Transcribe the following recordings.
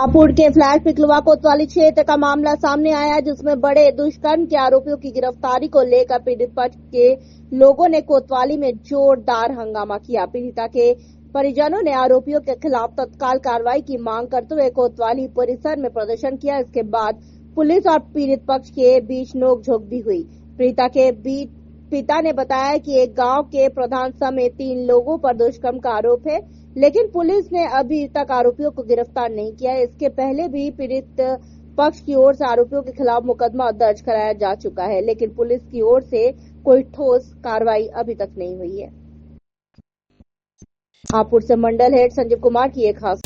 हापुड़ के फ्लैट पिकलवा कोतवाली क्षेत्र का मामला सामने आया है, जिसमें बड़े दुष्कर्म के आरोपियों की गिरफ्तारी को लेकर पीड़ित पक्ष के लोगों ने कोतवाली में जोरदार हंगामा किया। पीड़िता के परिजनों ने आरोपियों के खिलाफ तत्काल कार्रवाई की मांग करते हुए कोतवाली परिसर में प्रदर्शन किया। इसके बाद पुलिस और पीड़ित पक्ष के बीच नोकझोंक भी हुई। पीड़िता के पिता ने बताया कि एक गांव के प्रधान समेत 3 लोगों पर दुष्कर्म का आरोप है, लेकिन पुलिस ने अभी तक आरोपियों को गिरफ्तार नहीं किया है। इसके पहले भी पीड़ित पक्ष की ओर से आरोपियों के खिलाफ मुकदमा दर्ज कराया जा चुका है, लेकिन पुलिस की ओर से कोई ठोस कार्रवाई अभी तक नहीं हुई है। हापुड़ से मंडल हेड संजीव कुमार की एक खास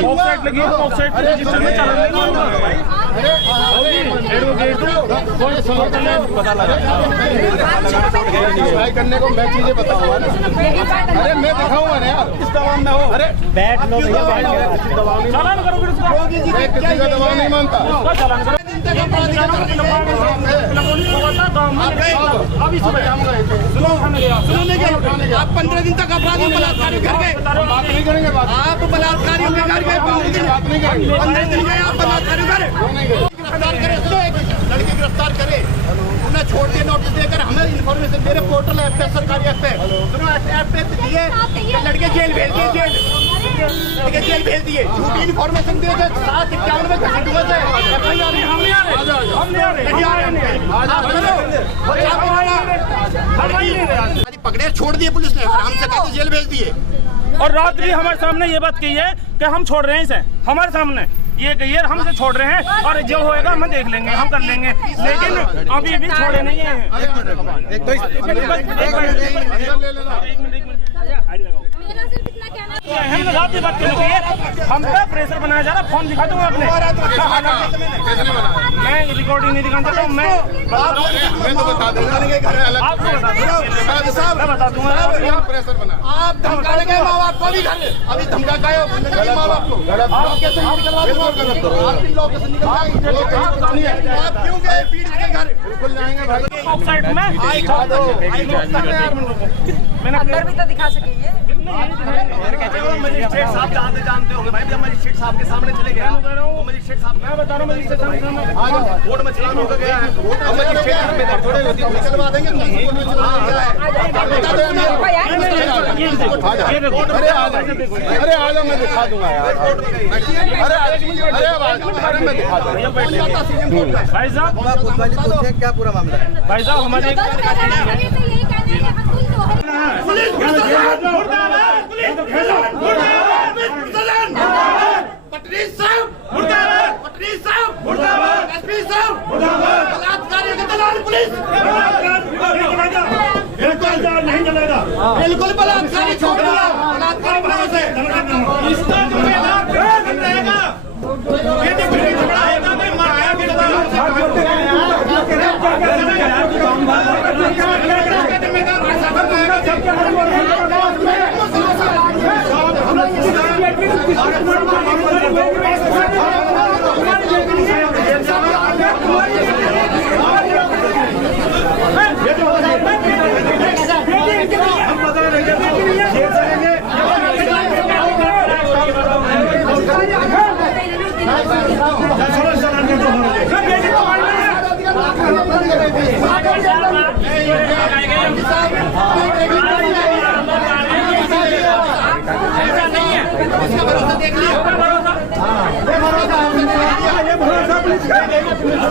ऑफसाइड लगी है, ऑफसाइड के रजिस्टर में चालान लगेगा भाई। एडवोकेट पता लगा करने को मैं चीजें बताऊंगा। अरे मैं दिखाऊंगा ना यार, किस दबाव में हो। अरे बैठ लो भैया, बैठ के चालान करो फिर उसका। मैं किसी का दबाव नहीं मानता। चालान करो। अभी सुबह आप 15 दिन तक अपराधी बलात्कारी घर गए, बात नहीं करेंगे। आप बलात्कारियों के घर गए, बात नहीं करेंगे। 15 दिन गए आप बलात्कारी घर गिरफ्तार करे, लड़के गिरफ्तार करे, उन्हें छोड़ के नोटिस देकर हमें इन्फॉर्मेशन दे रहे। पोर्टल ऐप पे, सरकारी ऐप पे, दोनों ऐप पे दिए, लड़के जेल भेज दिए, लड़के जेल भेज दिए। झूठी इन्फॉर्मेशन दे के 751 में घसीट हुए थे। पकड़े छोड़ दिए पुलिस ने, हमसे कहते जेल भेज दिए। और रात भी हमारे सामने ये बात कही है कि हम छोड़ रहे हैं इसे, हमारे सामने ये कही है हमसे छोड़ रहे हैं और जो होएगा हम देख लेंगे, हम कर लेंगे, लेकिन अभी भी छोड़े नहीं है। हम पे प्रेशर बनाया जा रहा। फोन दिखा दूंगा अपने, मैं रिकॉर्डिंग नहीं दिखाना चाहता हूँ। मैं तो बता दूंगा, आपको बता दूंगा। आप धमकाने गए माँ बाप को भी घर, अभी धमका गए माँ बाप को। आप क्यों गए पीड़ित के घर? बिल्कुल जाएंगे भाई। ऑफसाइड में अंदर भी तो दिखा सकेंगे। मजिस्ट्रेट साहब जानते होंगे भाई, मजिस्ट्रेट साहब के सामने चले गया। मजिस्ट्रेट साहब मैं बता रहा हूँ, मजिस्ट्रेट साहब कोर्ट में चलान होकर गया है। मजिस्ट्रेट थोड़े करवा देंगे। अरे आ जाओ, मैं दिखा दूंगा यार। अरे मैं दिखा दूंगा। भाई साहब क्या पूरा मामला है? भाई साहब हमारे पटरी साहब मुर्दाबाद, पटरी साहब मुर्दाबाद, एसपी साहब मुर्दाबाद। बलात्कारियों के दलाल पुलिस बिल्कुल नहीं चलेगा, बिल्कुल बलात्कारी छोड़ दिया, बलात्कारी बनाओ से इसका जिम्मेदार कौन रहेगा? ये तो बड़ा है ना, मैं मारा के जिम्मेदार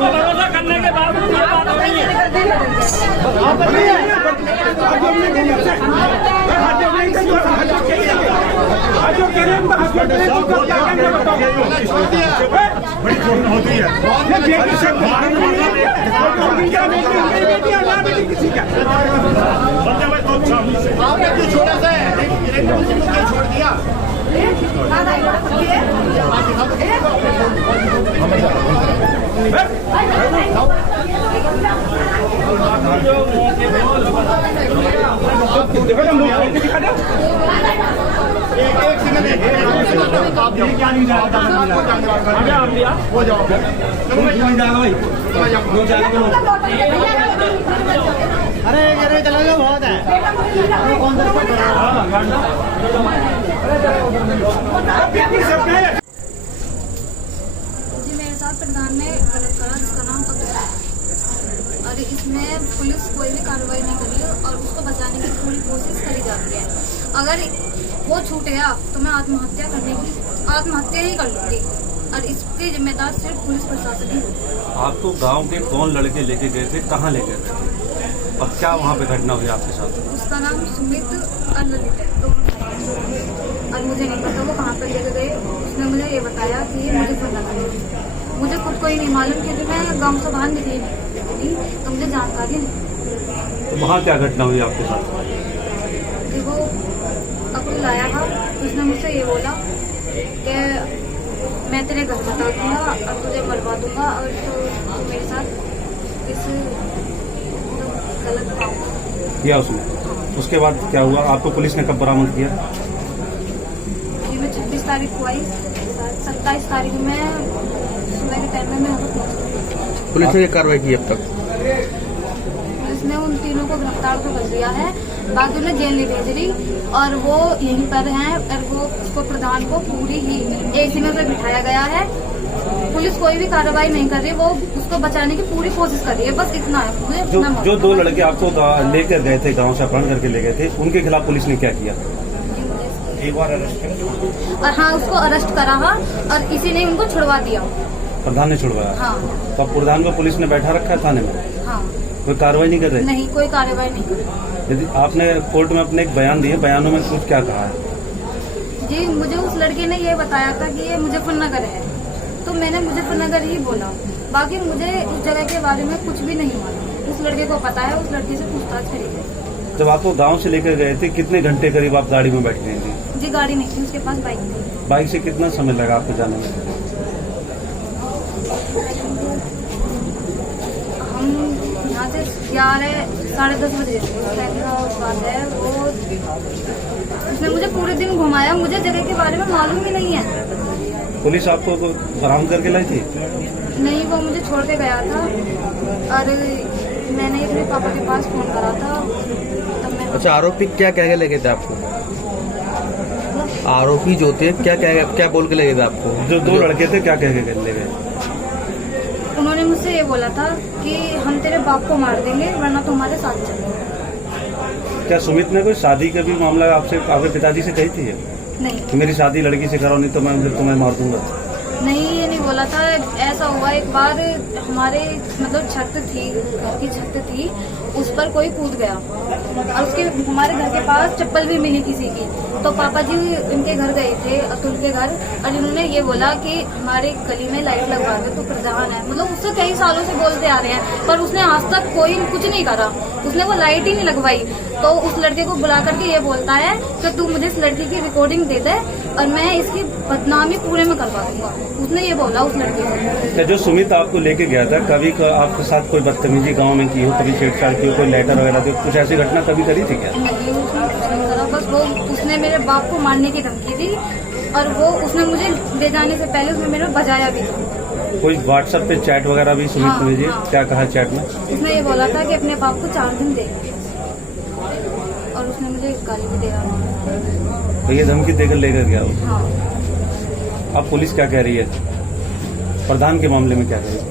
भरोसा करने के बावजूद ये बात नहीं बड़ी घटना होती है। आपने क्यों छोड़ा सा छोड़ दिया? हो जाओ अरे चला जाओ बहुत है। जी मेरे साथ प्रधान ने गलत करा जिसका नाम पकड़ा है और इसमें पुलिस कोई भी कार्रवाई नहीं करी और उसको बचाने की पूरी कोशिश करी जाती है। अगर वो छूट गया तो मैं आत्महत्या ही कर लूंगी और इसके जिम्मेदार सिर्फ पुलिस प्रशासन ही होगी। आपको गांव के कौन लड़के लेके गए थे, कहाँ लेके गए थे और क्या वहाँ पे घटना हुई आपके साथ? उसका नाम सुमित और ललित है और मुझे नहीं पता वो कहाँ पर लेके गए। उसने मुझे ये बताया कि ये मुझे पता नहीं, मुझे खुद को ही नहीं मालूम क्योंकि मैं गांव से बाहर निकली नहीं तो मुझे जानकारी नहीं। तो वहाँ क्या घटना हुई आपके साथ? कि वो अब्दुल आया था, उसने मुझसे ये बोला कि मैं तेरे घर बता दूंगा और तुझे मरवा दूंगा और तो मेरे साथ इस गलत काम किया उसने। उसके बाद क्या हुआ? आपको पुलिस ने कब बरामद किया? ये मैं 26 तारीख को आई, 27 तारीख में सुबह के टाइम में मैं यहाँ पर पहुँची। पुलिस ने कार्रवाई की अब तक? उसने उन तीनों को गिरफ्तार तो कर दिया है, बाकी उन्हें जेल नहीं भेज रही और वो यहीं पर हैं और वो उसको प्रधान को पूरी ही एसी में बिठाया गया है। पुलिस कोई भी कार्रवाई नहीं कर रही, वो उसको बचाने की पूरी कोशिश कर रही है, बस इतना है मुझे। जो दो लड़के आपको लेकर गए थे, गांव से अपहरण करके ले गए थे, उनके खिलाफ पुलिस ने क्या किया? एक बार अरेस्ट किया और हाँ उसको अरेस्ट करा और इसी ने उनको छुड़वा दिया। प्रधान ने छुड़वाया? हाँ। तो अब प्रधान को पुलिस ने बैठा रखा है थाने में? हाँ। कोई कार्रवाई नहीं कर रही? नहीं, कोई कार्रवाई नहीं। यदि आपने कोर्ट में अपने एक बयान दिए, बयानों में कुछ क्या कहा है? जी मुझे उस लड़के ने ये बताया था कि ये मुजफ्फरनगर है, तो मैंने मुजफ्फरनगर ही बोला, बाकी मुझे उस जगह के बारे में कुछ भी नहीं मालूम। उस लड़के को पता है, उस लड़के से पूछताछ करी गई। जब आपको गांव से लेकर गए थे, कितने घंटे करीब आप गाड़ी में बैठ गई थी? जी गाड़ी नहीं थी, उसके पास बाइक थी। बाइक से कितना समय लगा आपको जाने में? हम यहाँ से 11-10:30 बजे उस टाइम का बात है। वो उसने मुझे पूरे दिन घुमाया, मुझे जगह के बारे में मालूम ही नहीं है। पुलिस आपको बरामद करके लाई थी? नहीं, वो मुझे छोड़ के गया था और मैंने अपने पापा के पास फोन करा था तब मैं। अच्छा, आरोपी क्या कह के ले गए थे आपको? आरोपी जो थे क्या बोल के ले गए थे आपको? जो दो लड़के थे क्या कह के ले गए? उन्होंने मुझसे ये बोला था कि हम तेरे बाप को मार देंगे वरना तुम्हारे साथ चलेंगे। क्या सुमित ने कोई शादी का भी मामला आपसे, आपके पिताजी से कही थी? नहीं, मेरी शादी लड़की से करो, नहीं तो मैं तुम्हें मार दूंगा। नहीं ये नहीं बोला था। ऐसा हुआ एक बार, हमारे मतलब छत थी, घर की छत थी, उस पर कोई कूद गया और उसके हमारे घर के पास चप्पल भी मिली किसी की। तो पापा जी इनके घर गए थे, अतुल के घर, और इन्होंने ये बोला कि हमारे गली में लाइट लगवा दो, तो प्रधान है, मतलब उससे कई सालों से बोलते आ रहे हैं, पर उसने आज तक कोई कुछ नहीं करा, उसने वो लाइट ही नहीं लगवाई। तो उस लड़के को बुला करके ये बोलता है कि तू मुझे इस लड़की की रिकॉर्डिंग दे दे और मैं इसकी बदनामी पूरे में करवा दूंगा। उसने ये बोला उस लड़के को। जो सुमित आपको लेके गया था, कभी आपके साथ कोई बदतमीजी गांव में की हो, कभी छेड़छाड़ की हो, कोई लेटर वगैरह दे, कुछ ऐसी घटना कभी करी थी क्या? नहीं, उसने कुछ नहीं करा, बस वो उसने मेरे बाप को मारने की धमकी दी और वो उसने मुझे ले जाने से पहले उसने मेरे को बजाया भी था। कोई व्हाट्सएप पे चैट वगैरह भी सुमित हाँ, भेजिए, हाँ। क्या कहा चैट में? उसने ये बोला था कि अपने बाप को 4 दिन दे, और उसने मुझे गाली भी दे रहा था। तो ये धमकी देकर लेकर गया वो। हाँ। अब पुलिस क्या कह रही है? प्रधान के मामले में क्या कह रही है?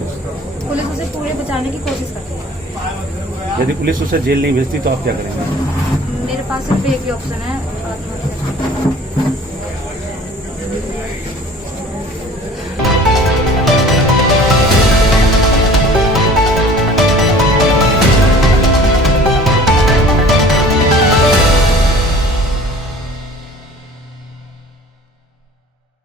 पुलिस उसे पूरे बचाने की कोशिश करती है। यदि पुलिस उसे जेल नहीं भेजती तो आप क्या करेंगे? मेरे पास सिर्फ एक ही ऑप्शन है, आत्महत्या।